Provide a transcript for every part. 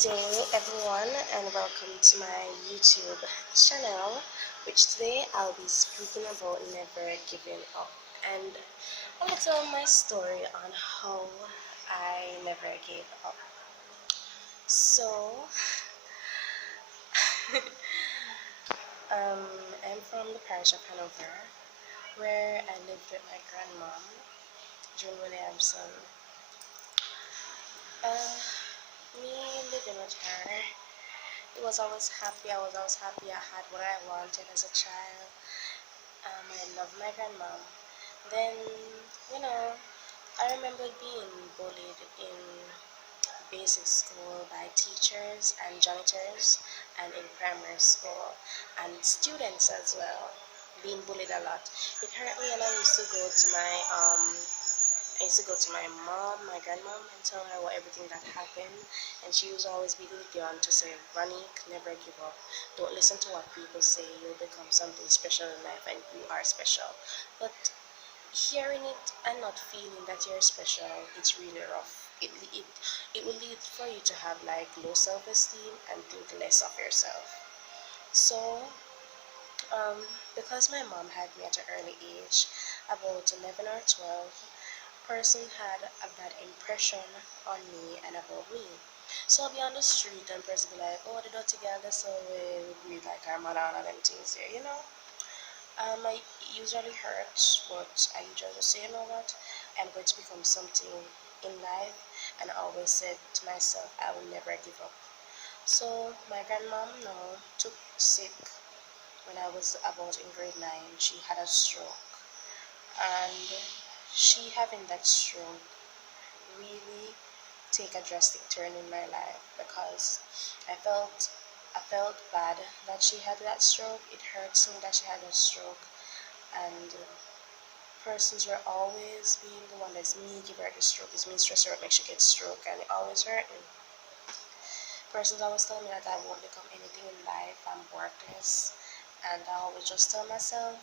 day, everyone, and welcome to my YouTube channel, which today I'll be speaking about never giving up. And I'll tell my story on how I never gave up. So, um, I'm from the parish of Hanover, where I lived with my grandmom, June Williamson. Uh, Me living with her, it was always happy. I was always happy. I had what I wanted as a child. I love my grandmom. Then, you know, I remember being bullied in basic school by teachers and janitors, and in primary school, and students as well, being bullied a lot. It hurt me, and I used to go to my mom, my grandmom, and tell her what everything that happened, and she was always be the one to say, Ronnie, never give up. Don't listen to what people say. You'll become something special in life, and you are special. But hearing it and not feeling that you're special, it's really rough. It will lead for you to have like low self-esteem and think less of yourself. So, because my mom had me at an early age, about 11 or 12, person had a bad impression on me and about me. So I'll be on the street and person be like, oh, the dirty girl, that's so we breathe like our mother and all them things there. I usually hurts, but I usually just say, you know what, I'm going to become something in life, and I always said to myself, I will never give up. So my grandmom now took sick when I was about in grade 9. She had a stroke, and she having that stroke really take a drastic turn in my life because I felt I felt bad that she had that stroke. It hurts me that she had that stroke, and persons were always being the one that's me give her the stroke, it's me stress her out, make she get stroke, and it always hurt me. Persons always tell me that I won't become anything in life, I'm worthless, and I always just tell myself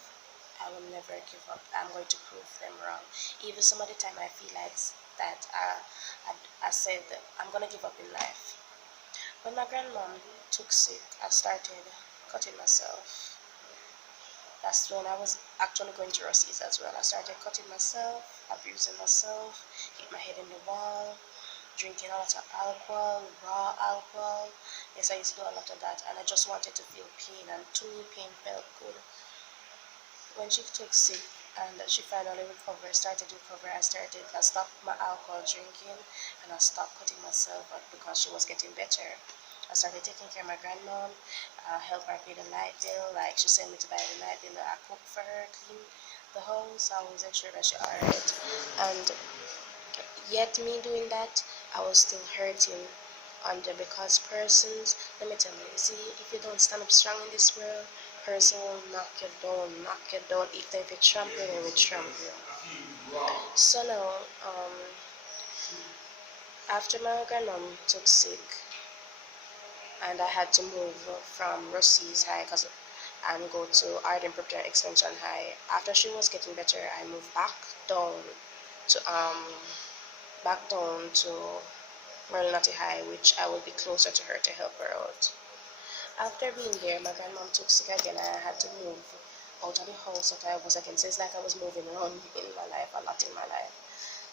I will never give up. I'm going to prove them wrong. Even some of the time I feel like that I said that I'm gonna give up in life. When my grandmom took sick, I started cutting myself. That's when I was actually going to Rossi's as well. I started cutting myself, abusing myself, hit my head in the wall, drinking a lot of alcohol, raw alcohol. Yes, I used to do a lot of that, and I just wanted to feel pain, and to me, pain felt good. When she took sick and she finally recovered, started to recover, I stopped my alcohol drinking, and I stopped cutting myself up because she was getting better. I started taking care of my grandmom, help her pay the light bill, like she sent me to buy the light bill, I cook for her, clean the house, I always ensure that she's alright. And yet me doing that, I was still hurting under because persons, let me tell you, see, if you don't stand up strong in this world, person will knock you down. If you trample, they will trample you. So now, after my grandmom took sick, and I had to move from Rossi's High and go to Arden Preparatory Extension High. After she was getting better, I moved down to back down to Merlinati High, which I would be closer to her to help her out. After being there, my grandmom took sick again, and I had to move out of the house that I was again. So it's like I was moving around in my life, a lot in my life,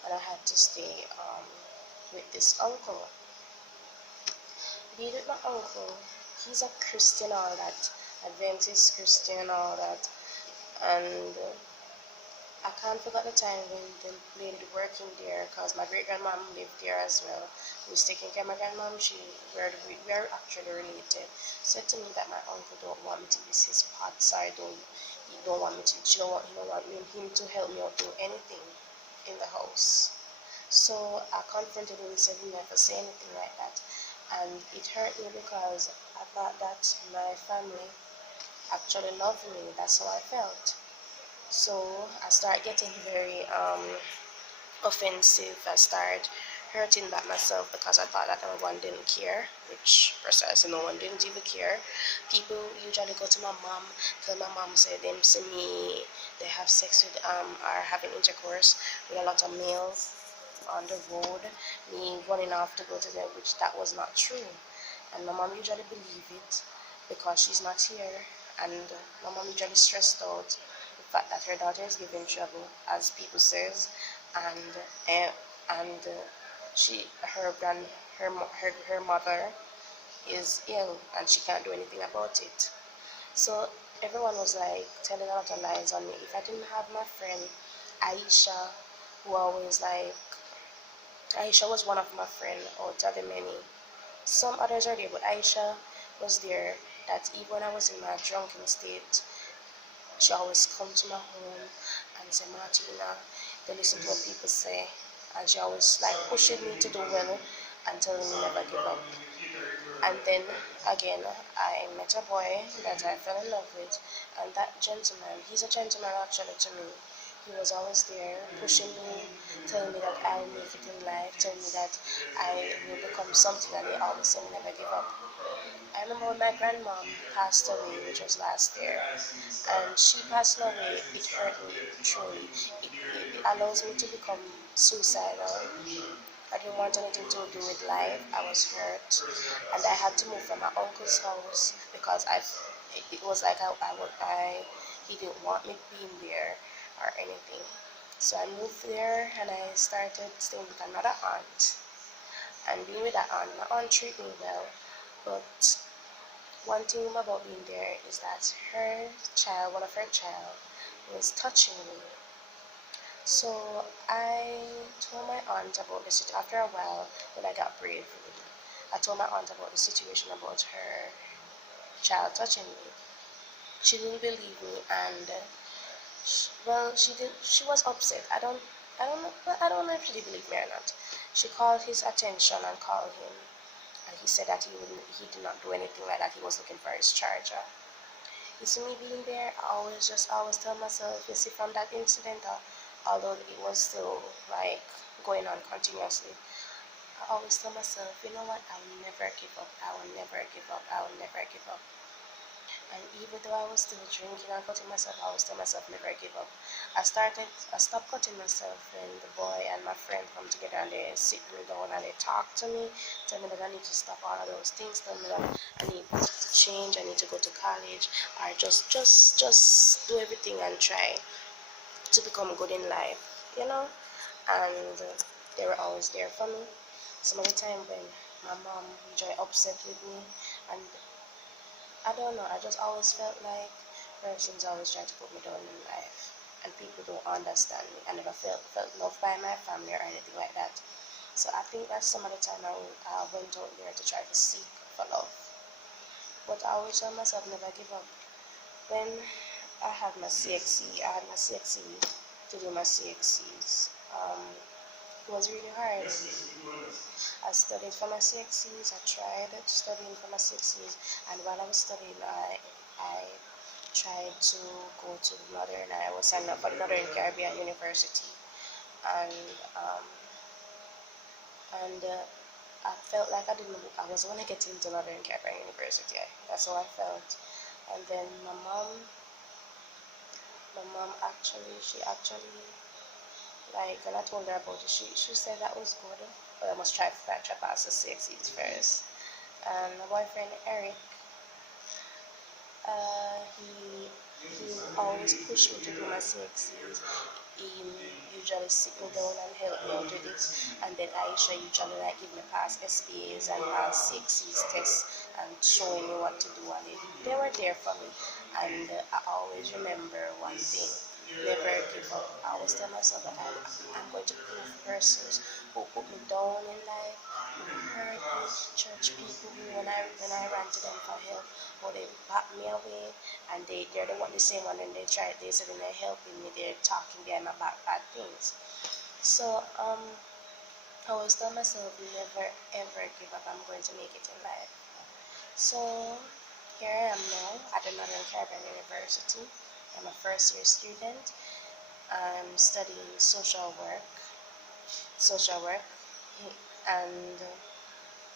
and I had to stay with this uncle. Be with my uncle. He's a Christian, all that, Adventist Christian, all that, and I can't forget the time when the lady working there, because my great grandmom lived there as well, who was taking care of my grandmom. We are actually related. Said to me that my uncle don't want me to miss his pot, so he don't want me to. He don't want him to help me or do anything in the house. So I confronted him. He said he never say anything like that, and it hurt me because I thought that my family actually loved me. That's how I felt. So I started getting very offensive. I started hurting back myself because I thought that no one didn't care, which precisely no one didn't even care. People usually go to my mom, tell my mom, say them see me, they have sex with are having intercourse with a lot of males on the road, me running off to go to them, which that was not true. and my mom usually believe it because she's not here, and my mom usually stressed out the fact that her daughter is giving trouble, as people says, and uh, and she her grand her mother is ill and she can't do anything about it. So everyone was like telling a lot of lies on me. If I didn't have my friend Aisha, who always like Aisha was one of my friends out of the many. Some others are there, but Aisha was there. That even when I was in my drunken state, she always come to my home and say, Martina, they listen to what people say, and she always like pushing me to do well and telling me never give up. And then again, I met a boy that I fell in love with, and that gentleman, he's a gentleman actually to me. He was always there pushing me, telling me that I will make it in life, telling me that I will become something, and he always said never give up. I remember when my grandmom passed away, which was last year, and she passed away, it hurt me truly. It allows me to become suicidal. I didn't want anything to do with life. I was hurt, and I had to move from my uncle's house because it was like he didn't want me being there or anything. So I moved there and I started staying with another aunt. And being with that aunt, my aunt treated me well, but one thing about being there is that her child, one of her child, was touching me. So I told my aunt about this after a while when I got brave. I told my aunt about the situation about her child touching me. She didn't believe me, and well, she did. She was upset. I don't know if she did believe me or not. She called his attention and called him, and he said that he did not do anything like that. He was looking for his charger. You see me being there, I always tell myself, you see, from that incident, although it was still like going on continuously, I always tell myself, you know what, I will never give up, I will never give up, I will never give up. And even though I was still drinking and cutting myself, I always tell myself, never give up. I stopped cutting myself when the boy and my friend come together and they sit me down and they talk to me, tell me that I need to stop all of those things, tell me that I need to change, I need to go to college, or just do everything and try to become good in life, you know. And they were always there for me. Some of the time when my mom usually upset with me, and I don't know, I just always felt like persons always try to put me down in life, and people don't understand me. I never felt loved by my family or anything like that. So I think that's some of the time I went out there to try to seek for love. But I always tell myself never give up. When I had my CXC, I had my CXC to do my CXCs. It was really hard. I studied for my CXCs. I tried studying for my CXCs, and while I was studying, I tried to go to Northern. I was signed up for the Northern Caribbean University, and um, and I felt like I was going to get into Northern Caribbean University. That's how I felt. And then my mom she actually like when I told her about it, she said that was good, but I must try to pass the CXCs first. And my boyfriend Eric, he always pushed me to do my CXCs. He usually sit me down and help me out with it, and then Aisha usually like give me past SPAs and past CXCs tests and showing me what to do, and they were there for me. And I always remember one thing: never give up. I always tell myself that I'm going to prove persons who put me down in life, who hurt me, church people who when I ran to them for help, or they back me away, and they're the same one, and they said when they're helping me, they're talking behind my back bad things. So I always tell myself never ever give up. I'm going to make it in life. So here I am now at another Caribbean University. I'm a first year student. I'm studying social work, and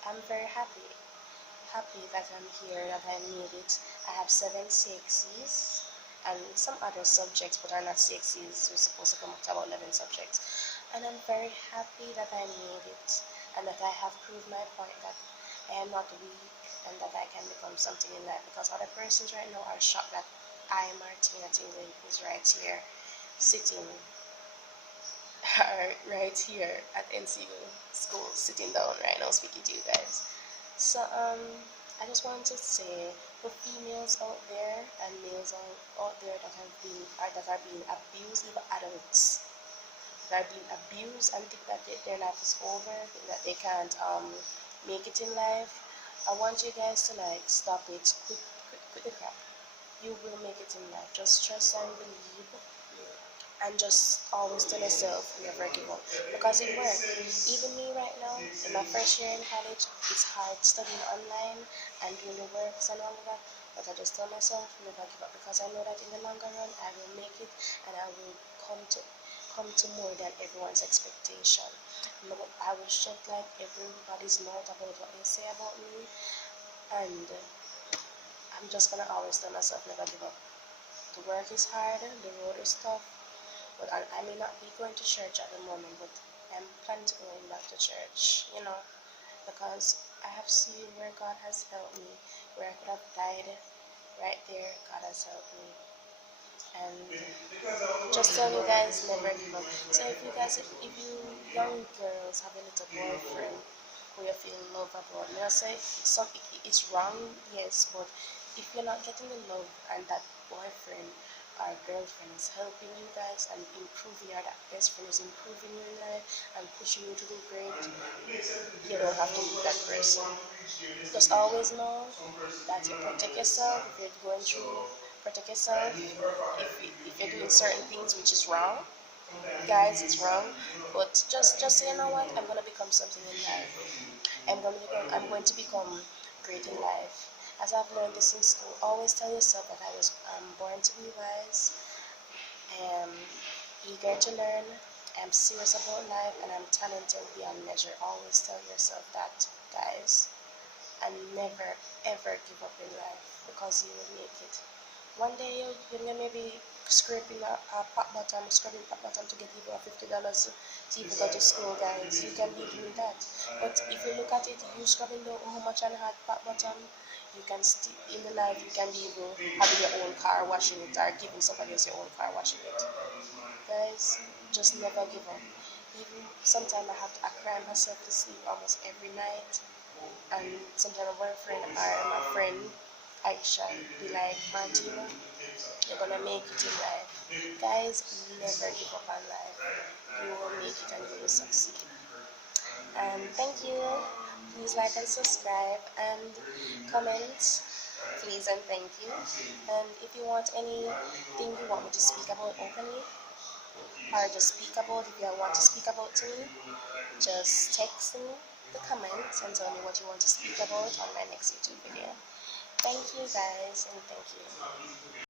I'm very happy that I'm here, that I made it. I have 7 CXCs and some other subjects, but are not CXCs. We're supposed to come up to about 11 subjects. And I'm very happy that I made it and that I have proved my point that I am not weak and that I can become something in life, because other persons right now are shocked that I, Martina Tingling, is right here sitting right here at NCU school, sitting down right now speaking to you guys. So I just want to say, the females out there and males out there that are being abused, even adults that are being abused and think that their life is over, think that they can't make it in life. I want you guys to like stop it, quit the crap. You will make it in life. Just trust and believe, and just always tell yourself never give up, because it worked. Even me right now in my first year in college, it's hard studying online and doing the works and all of that, but I just tell myself never give up, because I know that in the longer run I will make it, and I will come to more than everyone's expectation. I will shut like everybody's mouth about what they say about me, and I'm just gonna always tell myself never give up. The work is hard, the road is tough, but I may not be going to church at the moment, but I'm planning to going back to church, because I have seen where God has helped me, where I could have died right there. God has helped me. And just tell you guys, never give up. So if you young girls have a little boyfriend who you feel love about, may I say it's wrong, yes, but if you're not getting the love and that boyfriend or girlfriend is helping you guys and improving, or that best friend is improving your life and pushing you to do great, you don't have to leave that person. Just always know that you protect yourself if you're going through, protect yourself if you're doing certain things which is wrong. Guys, it's wrong, but just say, you know what, I'm gonna become something in life. I'm going to become great in life. As I've learned this in school, always tell yourself that I was born to be wise. I am eager to learn. I'm serious about life, and I'm talented beyond measure. Always tell yourself that, guys, and never ever give up in life, because you will make it. One day you're maybe scraping a pot bottom, scrubbing pot bottom to get even $50 to even go to school, guys. You can be doing that. But if you look at it, you scrubbing the how much and hard pot bottom, you can still in the life you can be even having your own car washing it, or giving somebody else your own car washing it. Guys, just never give up. Even sometimes I cry myself to sleep almost every night, and sometimes my boyfriend or my friend Aisha be like, Martina, you're gonna make it in life. Guys, never give up on life. You will make it and you will succeed. And thank you. Please like and subscribe and comment. Please and thank you. And if you want anything you want me to speak about openly, or just speak about, if you want to speak about to me, just text me the comments and tell me what you want to speak about on my next YouTube video. Thank you guys, and thank you.